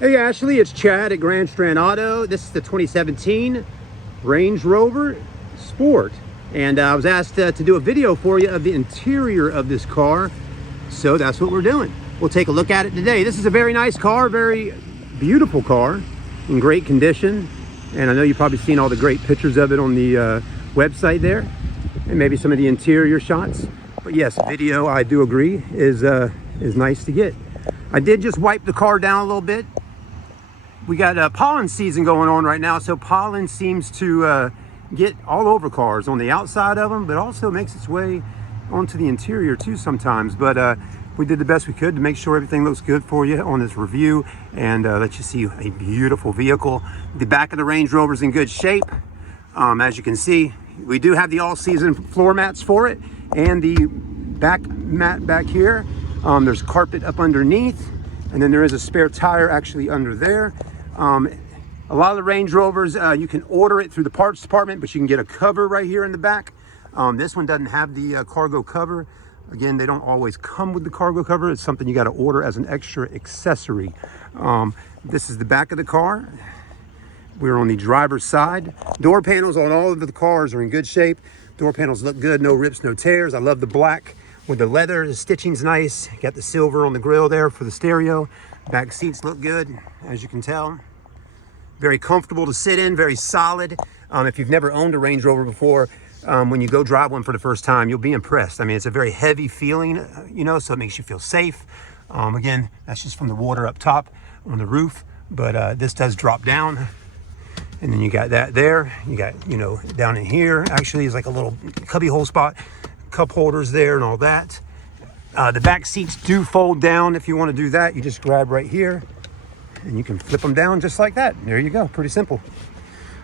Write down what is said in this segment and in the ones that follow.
Hey Ashley, it's Chad at Grand Strand Auto. This is the 2017 Range Rover Sport. And I was asked to do a video for you of the interior of this car. So that's what we're doing. We'll take a look at it today. This is a very nice car, very beautiful car, in great condition. And I know you've probably seen all the great pictures of it on the website there, and maybe some of the interior shots. But yes, video, I do agree, is nice to get. I did just wipe the car down a little bit. We got pollen season going on right now, so pollen seems to get all over cars, on the outside of them, but also makes its way onto the interior too sometimes. But we did the best we could to make sure everything looks good for you on this review and let you see a beautiful vehicle. The back of the Range Rover is in good shape. As you can see, we do have the all-season floor mats for it, and the back mat back here. There's carpet up underneath, and then there is a spare tire actually under there. A lot of the Range Rovers, you can order it through the parts department, but you can get a cover right here in the back. This one doesn't have the cargo cover. Again, they don't always come with the cargo cover. It's something you got to order as an extra accessory. This is the back of the car. We're on the driver's side. Door panels on all of the cars are in good shape. Door panels look good, no rips, no tears. I love the black with the leather. The stitching's nice. Got the silver on the grille there for the stereo. Back seats look good, as you can tell. Very comfortable to sit in, very solid. If you've never owned a Range Rover before, when you go drive one for the first time, you'll be impressed. I mean, it's a very heavy feeling, you know, so it makes you feel safe. Again, that's just from the water up top on the roof, but this does drop down. And then you got that there. You got, you know, down in here, actually is like a little cubby hole spot, cup holders there and all that. The back seats do fold down. If you want to do that, you just grab right here and you can flip them down just like that. There you go, pretty simple.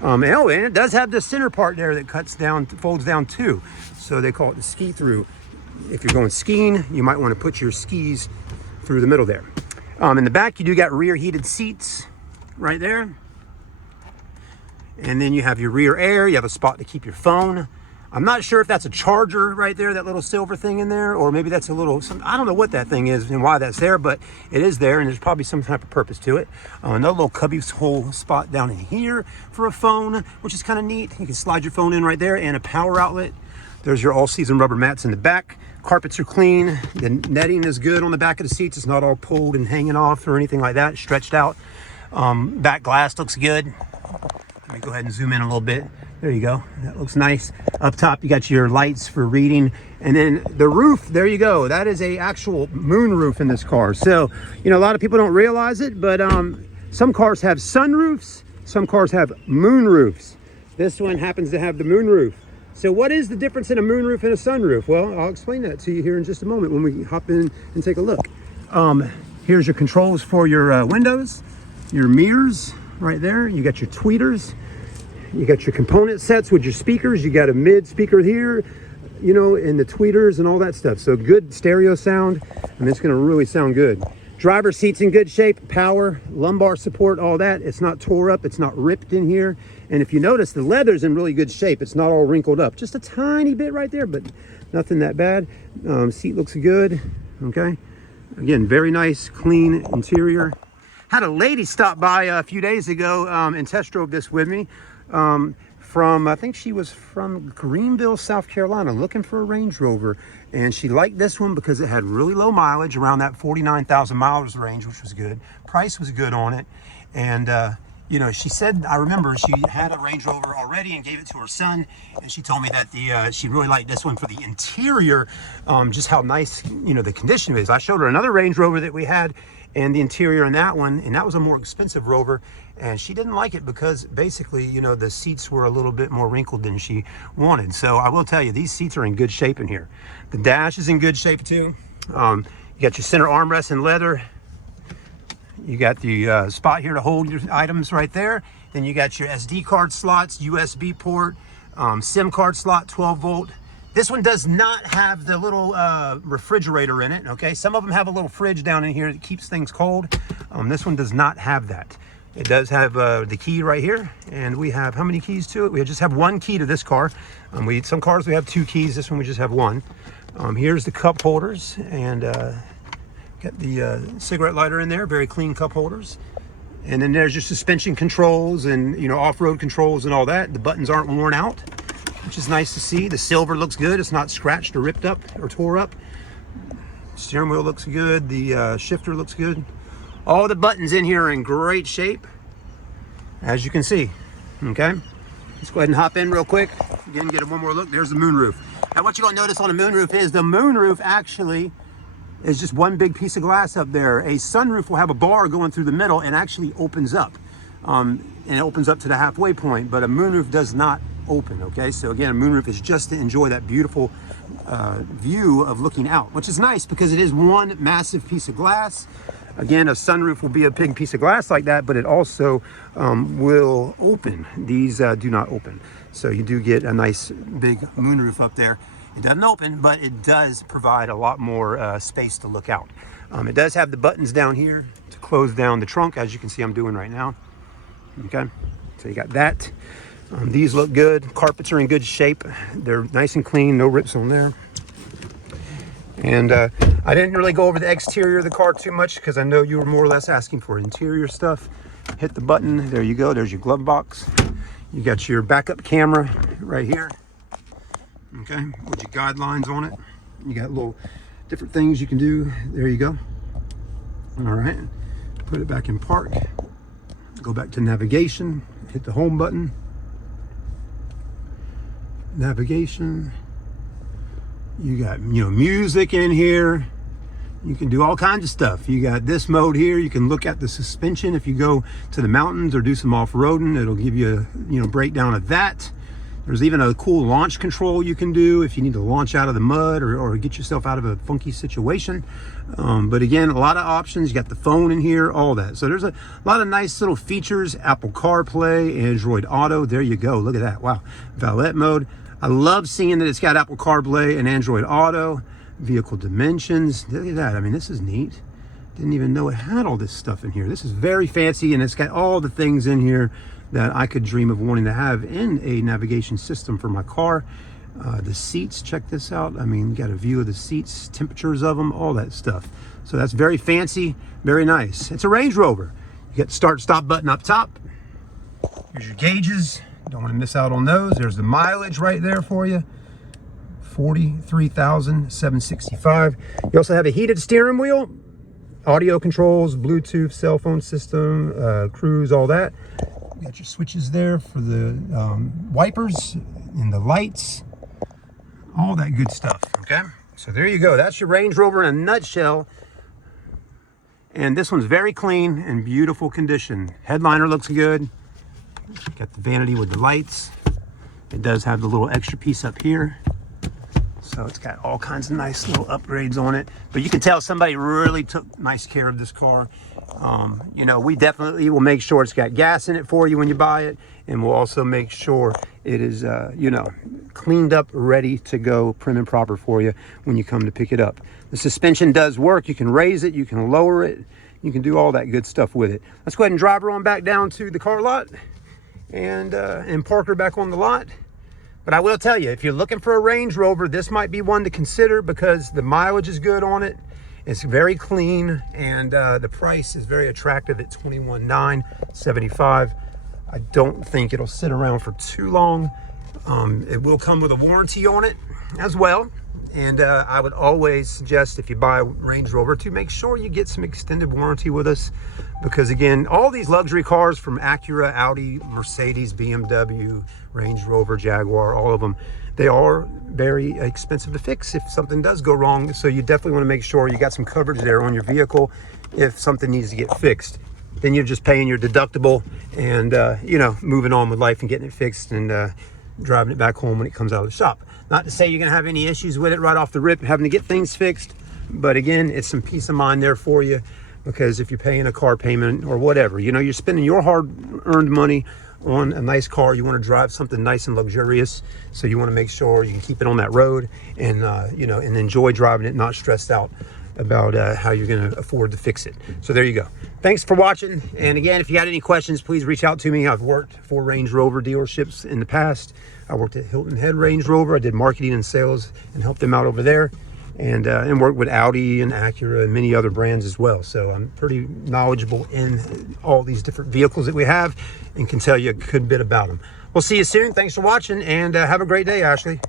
And it does have the center part there that cuts down, folds down too. So they call it the ski through. If you're going skiing, you might want to put your skis through the middle there. In the back, you do got rear heated seats right there. And then you have your rear air. You have a spot to keep your phone. I'm not sure if that's a charger right there, that little silver thing in there, or maybe that's a little, I don't know what that thing is and why that's there, but it is there, and there's probably some type of purpose to it. Another little cubby hole spot down in here for a phone, which is kind of neat. You can slide your phone in right there, and a power outlet. There's your all-season rubber mats in the back. Carpets are clean. The netting is good on the back of the seats. It's not all pulled and hanging off or anything like that, stretched out. Back glass looks good. Let me go ahead and zoom in a little bit. There you go. That looks nice. Up top, you got your lights for reading. And then the roof, there you go. That is a actual moon roof in this car. So, you know, a lot of people don't realize it, but some cars have sunroofs. Some cars have moon roofs. This one happens to have the moon roof. So what is the difference in a moon roof and a sunroof? Well, I'll explain that to you here in just a moment when we hop in and take a look. Here's your controls for your windows, your mirrors right there. You got your tweeters. You got your component sets with your speakers. You got a mid speaker here, you know, and the tweeters and all that stuff. So good stereo sound, and it's going to really sound good. Driver seat's in good shape, power, lumbar support, all that. It's not tore up. It's not ripped in here. And if you notice, the leather's in really good shape. It's not all wrinkled up. Just a tiny bit right there, but nothing that bad. Seat looks good. Okay. Again, very nice, clean interior. Had a lady stop by a few days ago and test drove this with me. I think she was from Greenville, South Carolina, looking for a Range Rover. And she liked this one because it had really low mileage, around that 49,000 miles range, which was good. Price was good on it. And, you know, she said, I remember she had a Range Rover already and gave it to her son. And she told me that she really liked this one for the interior, just how nice, you know, the condition is. I showed her another Range Rover that we had, and the interior in that one, and that was a more expensive Rover, and she didn't like it because basically, you know, the seats were a little bit more wrinkled than she wanted. So I will tell you, these seats are in good shape in here. The dash is in good shape too. You got your center armrest in leather. You got the spot here to hold your items right there. Then you got your SD card slots, USB port, SIM card slot, 12 volt. This one does not have the little refrigerator in it, okay? Some of them have a little fridge down in here that keeps things cold. This one does not have that. It does have the key right here, and we have how many keys to it? We just have one key to this car. Some cars we have two keys. This one we just have one. Here's the cup holders, and got the cigarette lighter in there. Very clean cup holders. And then there's your suspension controls and, you know, off-road controls and all that. The buttons aren't worn out, which is nice to see. The silver looks good. It's not scratched or ripped up or tore up. Steering wheel looks good. The shifter looks good. All the buttons in here are in great shape, as you can see. Okay, let's go ahead and hop in real quick. Again, get one more look. There's the moonroof. Now, what you're gonna notice on the moonroof is the moonroof actually is just one big piece of glass up there. A sunroof will have a bar going through the middle and actually opens up. And it opens up to the halfway point, but a moonroof does not open, okay? So again, a moonroof is just to enjoy that beautiful view of looking out, which is nice because it is one massive piece of glass. Again, a sunroof will be a big piece of glass like that, but it also will open. These do not open. So you do get a nice big moonroof up there. It doesn't open, but it does provide a lot more space to look out. It does have the buttons down here to close down the trunk, as you can see I'm doing right now. Okay, so you got that. These look good. Carpets are in good shape. They're nice and clean, no rips on there. And I didn't really go over the exterior of the car too much because I know you were more or less asking for interior stuff. Hit the button, there you go, there's your glove box. You got your backup camera right here. Okay, with your guidelines on it. You got little different things you can do. There you go. All right, put it back in park. Go back to navigation, hit the home button. Navigation. You got, you know, music in here. You can do all kinds of stuff. You got this mode here. You can look at the suspension if you go to the mountains or do some off-roading. It'll give you a, you know, breakdown of that. There's even a cool launch control you can do if you need to launch out of the mud or get yourself out of a funky situation. But again, a lot of options. You got the phone in here, all that. So there's a lot of nice little features. Apple CarPlay, Android Auto. There you go. Look at that. Wow. Valet mode. I love seeing that it's got Apple CarPlay and Android Auto. Vehicle dimensions. Look at that. I mean, this is neat. Didn't even know it had all this stuff in here. This is very fancy, and it's got all the things in here that I could dream of wanting to have in a navigation system for my car. The seats, check this out. I mean, got a view of the seats, temperatures of them, all that stuff. So that's very fancy, very nice. It's a Range Rover. You got the start stop button up top. Here's your gauges. Don't want to miss out on those. There's the mileage right there for you. 43,765. You also have a heated steering wheel, audio controls, Bluetooth, cell phone system, cruise, all that. You got your switches there for the wipers and the lights, all that good stuff, okay? So there you go. That's your Range Rover in a nutshell. And this one's very clean and beautiful condition. Headliner looks good. Got the vanity with the lights. It does have the little extra piece up here. So it's got all kinds of nice little upgrades on it. But you can tell somebody really took nice care of this car. You know, we definitely will make sure it's got gas in it for you when you buy it. And we'll also make sure it is, you know, cleaned up, ready to go, prim and proper for you when you come to pick it up. The suspension does work. You can raise it, you can lower it. You can do all that good stuff with it. Let's go ahead and drive her on back down to the car lot and park her back on the lot. But I will tell you, if you're looking for a Range Rover, this might be one to consider because the mileage is good on it. It's very clean, and the price is very attractive at $21,975. I don't think it'll sit around for too long. It will come with a warranty on it as well. And I would always suggest, if you buy a Range Rover, to make sure you get some extended warranty with us. Because again, all these luxury cars from Acura, Audi, Mercedes, BMW, Range Rover, Jaguar, all of them, they are very expensive to fix if something does go wrong. So you definitely want to make sure you got some coverage there on your vehicle if something needs to get fixed. Then you're just paying your deductible and, you know, moving on with life and getting it fixed and driving it back home when it comes out of the shop. Not to say you're going to have any issues with it right off the rip, having to get things fixed. But again, it's some peace of mind there for you, because if you're paying a car payment or whatever, you know, you're spending your hard-earned money on a nice car. You want to drive something nice and luxurious. So you want to make sure you can keep it on that road and, you know, and enjoy driving it, not stressed out about how you're going to afford to fix it. So there you go. Thanks for watching. And again, if you got any questions, please reach out to me. I've worked for Range Rover dealerships in the past. I worked at Hilton Head Range Rover. I did marketing and sales and helped them out over there. and work with Audi and Acura and many other brands as well. So I'm pretty knowledgeable in all these different vehicles that we have and can tell you a good bit about them. We'll see you soon. Thanks for watching, and have a great day, Ashley.